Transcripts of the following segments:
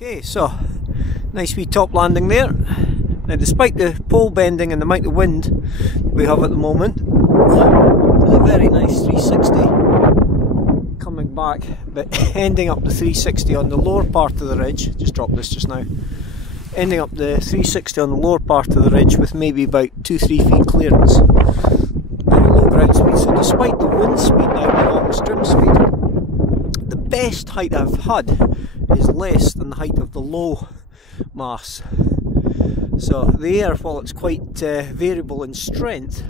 Okay, so nice wee top landing there. Now, despite the pole bending and the amount of wind we have at the moment, a very nice 360 coming back, but ending up the 360 on the lower part of the ridge. Just dropped this just now. Ending up the 360 on the lower part of the ridge with maybe about 2-3 feet clearance. Very low ground speed. So despite the wind speed now being almost trim speed, the best height I've had is less than the height of the low mass. So the air, while it's quite variable in strength,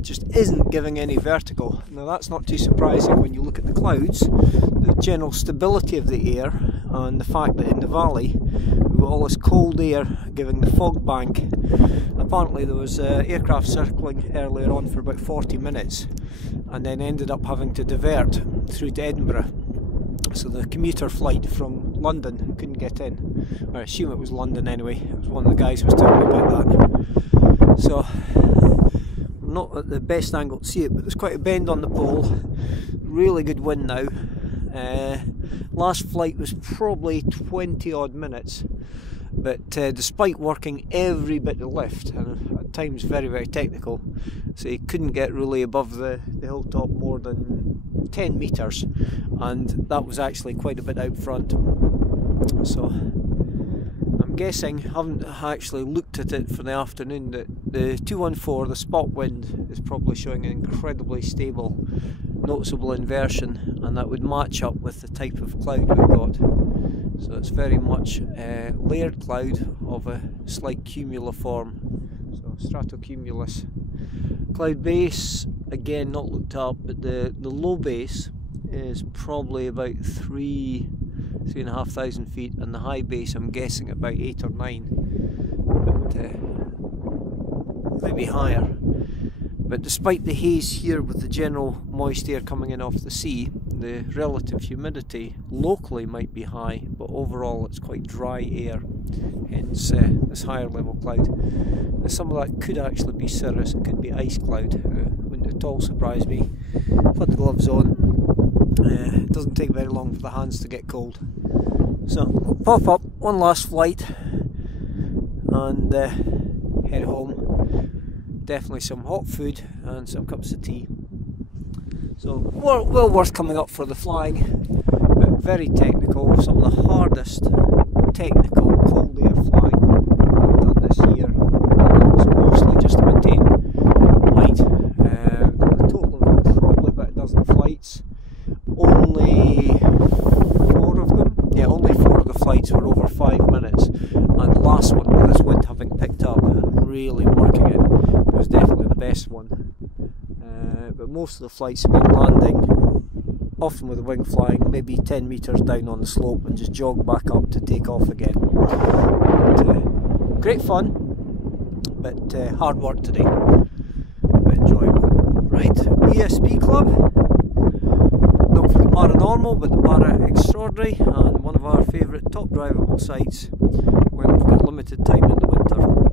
just isn't giving any vertical. Now that's not too surprising when you look at the clouds, the general stability of the air, and the fact that in the valley we've got all this cold air giving the fog bank. Apparently there was aircraft circling earlier on for about 40 minutes and then ended up having to divert through to Edinburgh. So the commuter flight from London couldn't get in. I assume it was London anyway. It was one of the guys who was telling me about that. So I'm not at the best angle to see it, but there's quite a bend on the pole. Really good wind now. Last flight was probably 20 odd minutes, but despite working every bit of lift, and at times very technical, so you couldn't get really above the hilltop more than 10 metres, and that was actually quite a bit out front. So I'm guessing, haven't actually looked at it for the afternoon, that the 214, the spot wind, is probably showing an incredibly stable, noticeable inversion, and that would match up with the type of cloud we've got. So it's very much a layered cloud of a slight cumuliform, so stratocumulus. Cloud base, again not looked up, but the low base is probably about 3,500 feet, and the high base I'm guessing about 8 or 9, but maybe higher. But despite the haze here with the general moist air coming in off the sea, the relative humidity locally might be high, but overall it's quite dry air, hence this higher level cloud. Now, some of that could actually be cirrus, it could be ice cloud, wouldn't at all surprise me. Put the gloves on, it doesn't take very long for the hands to get cold. So we'll pop up one last flight and head home. Definitely some hot food and some cups of tea. So well worth coming up for the flying, but very technical, some of the hardest technical cold air flying I've done this year. And it was mostly just to maintain height. A total of probably about a dozen flights. Only 4 of them? Yeah, only 4 of the flights were over 5 minutes. And the last one, with this wind having picked up, really working it, was definitely the best one. But most of the flights have been landing, often with the wing flying, maybe 10 metres down on the slope and just jog back up to take off again. But, great fun, but hard work today, but enjoyable. Right, ESP Club, not for the paranormal, but the para extraordinary, and one of our favourite top drivable sites when we've got limited time in the winter.